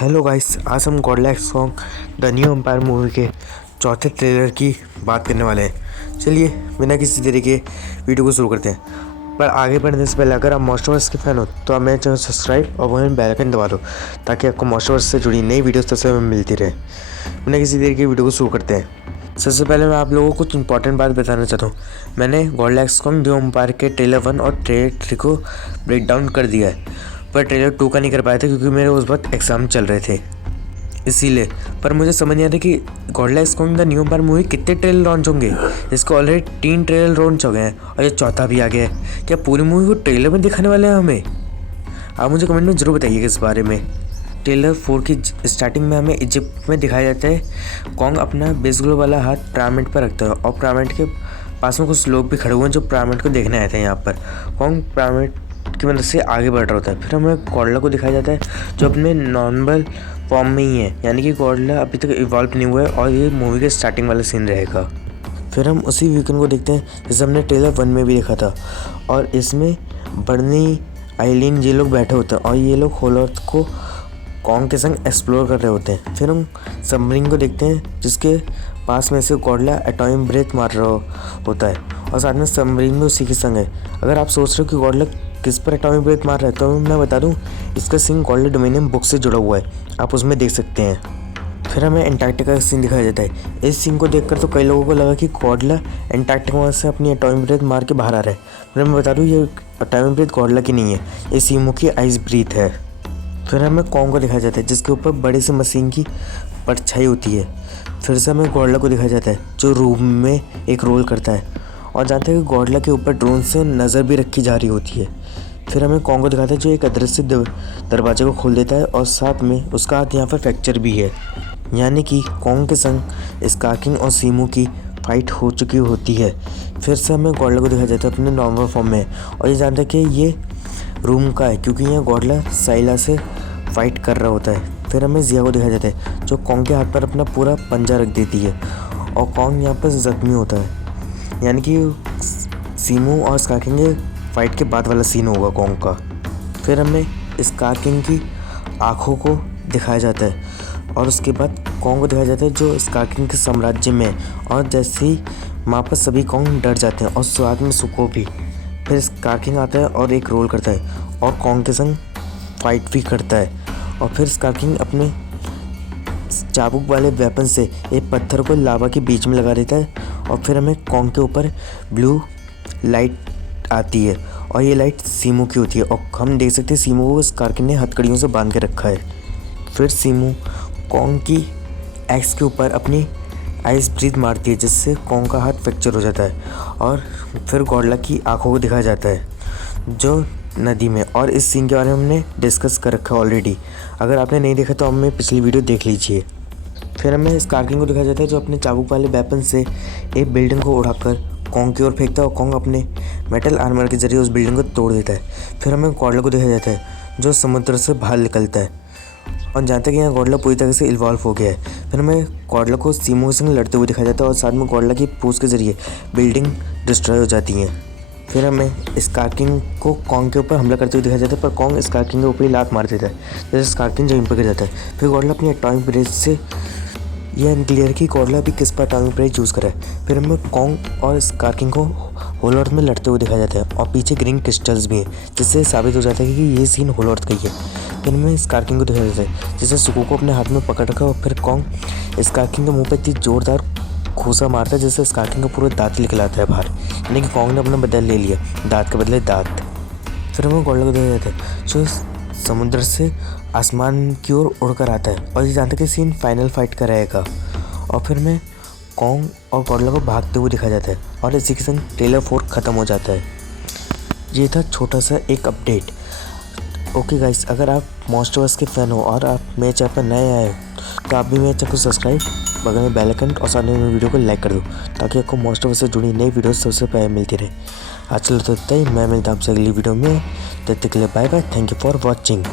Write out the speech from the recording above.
Hello guys, आज हम godlike song the new empire movie के चौथे ट्रेलर की बात करने वाले हैं। चलिए बिना किसी तरीके वीडियो को शुरू करते हैं। पर आगे बढ़ने से पहले अगर आप मॉस्टरवर्स के फ़ैन हो तो आप मेरे चैनल सब्सक्राइब और वहीं बेल आइकन दबा दो ताकि आपको मॉस्टरवर्स से जुड़ी नई वीडियोस सबसे पहले मिलती रहे। बिना किसी तरीके की वीडियो को शुरू करते हैं। सबसे पहले मैं आप लोगों को कुछ इंपॉर्टेंट बात बताना चाहता हूँ। मैंने गॉडलाइक सॉन्ग न्यू एम्पायर के ट्रेलर 1 और ट्रेलर 3 को ब्रेक डाउन कर दिया है, पर ट्रेलर 2 का नहीं कर पाए थे क्योंकि मेरे उस वक्त एग्ज़ाम चल रहे थे, इसीलिए। पर मुझे समझ नहीं आता कि godlike song the new empire movie कितने ट्रेलर लॉन्च होंगे। इसको ऑलरेडी 3 ट्रेलर लॉन्च हो गए हैं और ये चौथा भी आ गया है। क्या पूरी मूवी को ट्रेलर में दिखाने वाले हैं हमें? आप मुझे कमेंट में ज़रूर बताइएगा इस बारे में। ट्रेलर 4 की स्टार्टिंग में हमें इजिप्ट में दिखाया जाता है। कॉन्ग अपना बेसग्लो वाला हाथ पिरामिड पर रखता है और पिरामिड के पास में कुछ लोग भी खड़े हुए हैं जो पिरामिड को देखने आए थे यहाँ पर। कॉन्ग पिरामिड की मदद से आगे बढ़ रहा होता है। फिर हमें गॉडला को दिखाया जाता है जो अपने नॉर्मल फॉर्म में ही है, यानी कि गॉडला अभी तक इवॉल्व नहीं हुआ है और ये मूवी के स्टार्टिंग वाला सीन रहेगा। फिर हम उसी वीकेंड को देखते हैं जैसे हमने ट्रेलर 1 में भी देखा था, और इसमें बर्नी, आइलिन ये लोग बैठे होते हैं और ये लोग होल अर्थ को कॉन्ग के संग एक्सप्लोर कर रहे होते हैं। फिर हम सबमरीन को देखते हैं जिसके पास में से गॉडला एटॉमिक ब्रेथ मार रहा होता है और साथ में सबमरीन में उसी के संग है। अगर आप सोच रहे हो कि गॉडला किस पर एटॉमिक ब्रेथ मार रहा है तो मैं बता दूं, इसका सीन गॉडला डोमिनियन बुक से जुड़ा हुआ है, आप उसमें देख सकते हैं। फिर हमें एंटार्क्टिका का सीन दिखाया जाता है। इस सीन को देखकर तो कई लोगों को लगा कि गॉडला एंटार्क्टिका से अपनी एटॉमिक ब्रेथ मार के बाहर आ रहा है, पर मैं बता दूं ये एटॉमिक ब्रेथ गॉडला की नहीं है, ये सीमो की आइस ब्रीथ है। फिर हमें कॉन्ग को दिखाया जाता है जिसके ऊपर बड़े से मशीन की परछाई होती है। फिर से हमें गॉडला को दिखाया जाता है जो रूम में एक रोल करता है और जानते हैं कि गॉडला के ऊपर ड्रोन से नज़र भी रखी जा रही होती है। फिर हमें कॉन्ग को दिखाता है जो एक अदृश्य दरवाजे को खोल देता है और साथ में उसका हाथ यहाँ पर फ्रैक्चर भी है, यानी कि कॉन्ग के संग स्कार्किंग और सीमो की फाइट हो चुकी होती है। फिर से हमें गॉडला को दिखाया जाता है अपने नॉर्मल फॉर्म में और ये जानता है कि ये रूम का है क्योंकि यहाँ गॉडला साइला से फाइट कर रहा होता है। फिर हमें जिया को दिखाया जाता है जो कॉन्ग के हाथ पर अपना पूरा पंजा रख देती है और कॉन्ग यहाँ पर ज़ख्मी होता है, यानी कि सीमो और स्कार्किंग के फाइट के बाद वाला सीन होगा कॉन्ग का। फिर हमें स्कार्किंग की आँखों को दिखाया जाता है और उसके बाद कॉन्ग को दिखाया जाता है जो स्कार्किंग के साम्राज्य में है और जैसे ही वहाँ पर सभी कॉन्ग डर जाते हैं और साथ में सुको भी। फिर स्कार्किंग आता है और एक रोल करता है और कॉन्ग के संग फाइट भी करता है और फिर स्कार्किंग अपने चाबुक वाले वेपन से एक पत्थर को लावा के बीच में लगा देता है और फिर हमें कॉन्ग के ऊपर ब्लू लाइट आती है और ये लाइट सीमो की होती है और हम देख सकते हैं सीमो को स्कार्किंग ने हथकड़ियों से बांध के रखा है। फिर सीमो कॉन्ग की एक्स के ऊपर अपनी आइस ब्रीथ मारती है जिससे कॉन्ग का हाथ फ्रैक्चर हो जाता है और फिर गॉडला की आंखों को दिखाया जाता है जो नदी में, और इस सीन के बारे में हमने डिस्कस कर रखा है ऑलरेडी। अगर आपने नहीं देखा तो हमें पिछली वीडियो देख लीजिए। फिर हमें स्कार्किंग को दिखाया जाता है जो अपने चाबुक वाले वेपन से एक बिल्डिंग को उड़ाकर कॉन्ग की ओर फेंकता है और कॉन्ग अपने मेटल आर्मर के जरिए उस बिल्डिंग को तोड़ देता है। फिर हमें गॉडला को दिखाया जाता है जो समुद्र से बाहर निकलता है और जानते हैं कि यहाँ गॉडला पूरी तरह से इन्वॉल्व हो गया है। फिर हमें गॉडला को सीमो के संग लड़ते हुए दिखाया जाता है और साथ में गॉडला की पूंछ के जरिए बिल्डिंग डिस्ट्रॉय हो जाती है। फिर हमें स्कार्किंग को कॉन्ग के ऊपर हमला करते हुए दिखाया जाता है पर कॉन्ग स्कार्किंग के ऊपर ही लात मार देता है जैसे स्कार्किंग जमीन पर गिर जाता है। फिर गॉडला अपनी एटॉमिक ब्रेथ से यह अनक्लियर कि गॉडला भी किस पर एटॉमिक ब्रेथ यूज़ करा है। फिर हमें कॉन्ग और स्कार्किंग को होल अर्थ में लड़ते हुए दिखाया जाता है और पीछे ग्रीन क्रिस्टल्स भी हैं जिससे साबित हो जाता है कि ये सीन होल अर्थ का ही है। फिर हमें स्कार्किंग को दिखाया जाता है जिससे सुको को अपने हाथ में पकड़ रखा और फिर कॉन्ग स्कार्किंग के मुँह पर इतनी जोरदार घूसा मारता है जिससे स्कार्किंग का पूरा दांत निकल आता है बाहर, यानी कि कॉन्ग ने अपना बदल ले लिया, दांत के बदले दांत। फिर हमें गॉडला को दिखाया जाता है जो समुद्र से आसमान की ओर उड़कर आता है और ये जानते कि सीन फाइनल फाइट का रहेगा। और फिर हमें कॉन्ग और गॉडला को भागते हुए दिखाया जाता है और इसी के संग ट्रेलर 4 ख़त्म हो जाता है। ये था छोटा सा एक अपडेट। ओके गाइस, अगर आप मॉस्टरवर्स के फ़ैन हो और आप मेरे चैनल पर नए आए हो तो आप भी मेरे चैनल को सब्सक्राइब, बगल में बेल आइकन और साथ में वीडियो को लाइक कर दो ताकि आपको मॉस्टरवर्स से जुड़ी नई वीडियो सबसे पहले मिलती रहे। आज चलो तो इतना ही, मैं मिलता हूँ आपसे अगली वीडियो में। तब तक के लिए bye bye, thank you for watching.